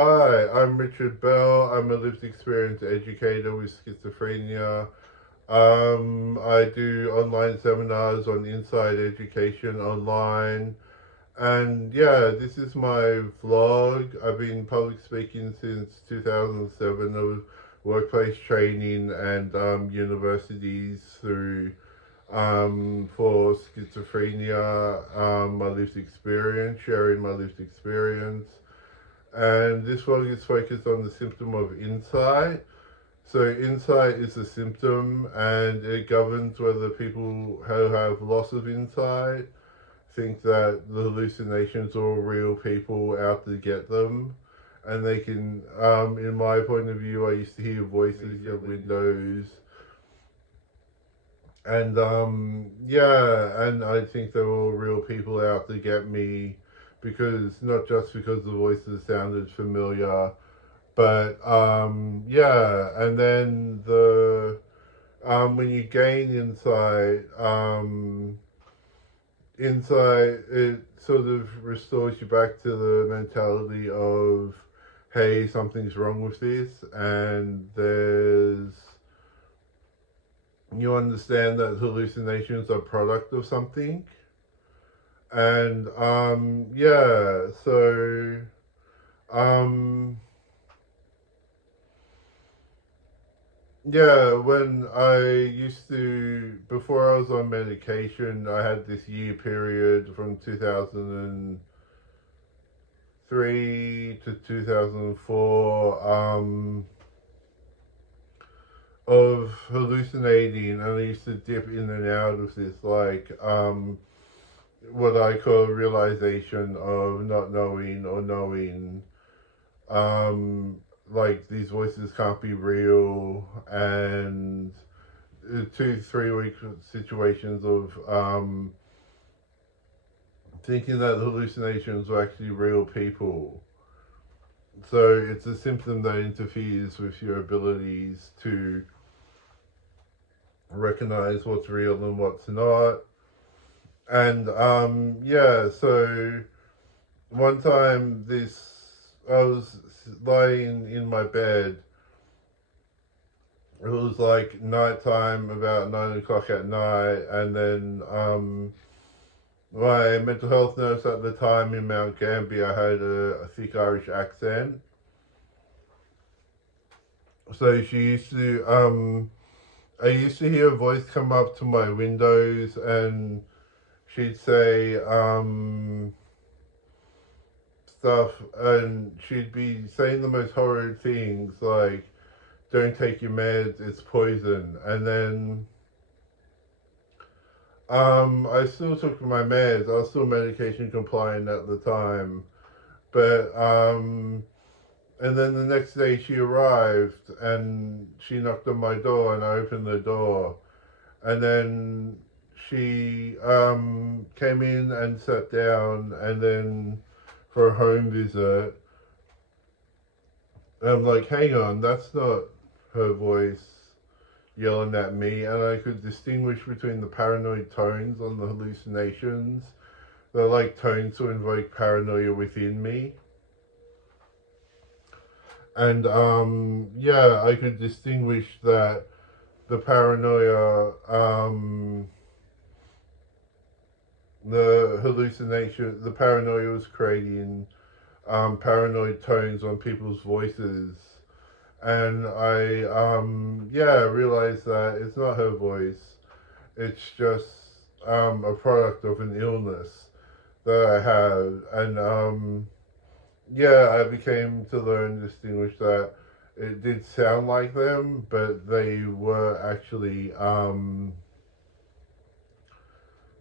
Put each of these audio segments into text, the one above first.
Hi, I'm Richard Bell. I'm a lived experience educator with schizophrenia. I do online seminars on inside education online. And yeah, this is my vlog. I've been public speaking since 2007 of workplace training and universities through for schizophrenia, my lived experience, sharing my lived experience. And this vlog is focused on the symptom of insight. So insight is a symptom and it governs whether people who have loss of insight think that the hallucinations are all real people out to get them. And they can, in my point of view, I used to hear voices at windows. And yeah, and I think they're all real people out to get me because not just because the voices sounded familiar, but yeah, and then the when you gain insight, it sort of restores you back to the mentality of, hey, something's wrong with this, and you understand that hallucinations are product of something, and yeah, so um yeah, when I used to, before I was on medication, I had this year period from 2003 to 2004 of hallucinating, and I used to dip in and out of this, like, what I call realization of not knowing or knowing, um, like these voices can't be real, and 2 3 week situations of thinking that hallucinations were actually real people. So it's a symptom that interferes with your abilities to recognize what's real and what's not. And yeah, so one time I was lying in my bed. It was like nighttime, about 9 o'clock at night, and then my mental health nurse at the time in Mount Gambier had a thick Irish accent. So she used to I used to hear a voice come up to my windows, and she'd say stuff, and she'd be saying the most horrid things like, don't take your meds, it's poison. And then I still took my meds. I was still medication compliant at the time. But and then the next day she arrived and she knocked on my door, and I opened the door, and then she came in and sat down, and then for a home visit. I'm like, hang on, that's not her voice yelling at me. And I could distinguish between the paranoid tones on the hallucinations. They're like tones to invoke paranoia within me. And yeah, I could distinguish that the paranoia, the paranoia was creating paranoid tones on people's voices. And I, yeah, realized that it's not her voice. It's just a product of an illness that I had. And yeah, I became to learn to distinguish that it did sound like them, but they were actually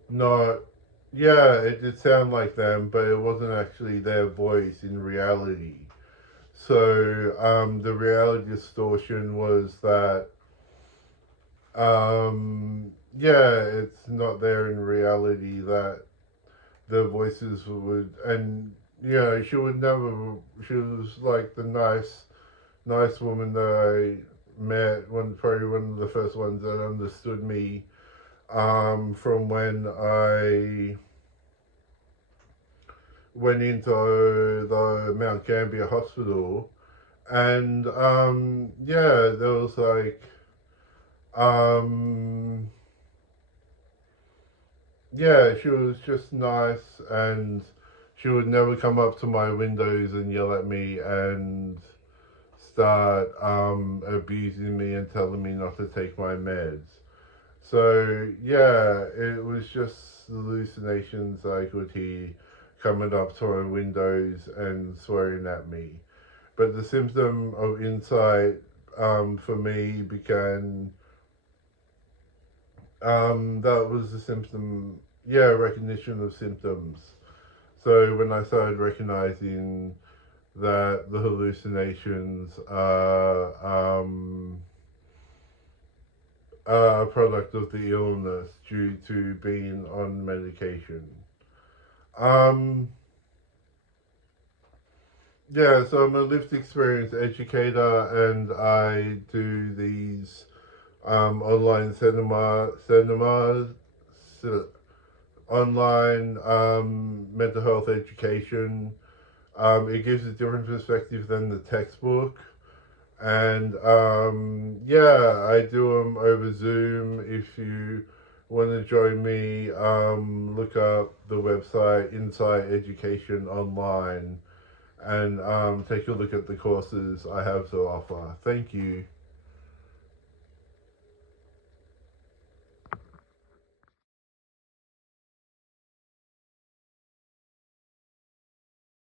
not. Yeah, it did sound like them, but it wasn't actually their voice in reality. So the reality distortion was that, yeah, it's not there in reality, that the voices would, and you know, she would never. She was like the nice woman that I met. Probably one of the first ones that understood me. From when I went into the Mount Gambier Hospital, and yeah, there was like um, yeah, she was just nice, and she would never come up to my windows and yell at me and start abusing me and telling me not to take my meds. So yeah, it was just hallucinations I could hear coming up to my windows and swearing at me. But the symptom of insight for me began, that was the symptom, yeah, recognition of symptoms. So when I started recognizing that the hallucinations are a product of the illness due to being on medication. Um, yeah, so I'm a lived experience educator, and I do these online cinemas, online mental health education. It gives a different perspective than the textbook. And yeah, I do them over Zoom. If you want to join me, look up the website Insight Education Online, and take a look at the courses I have to offer. Thank you.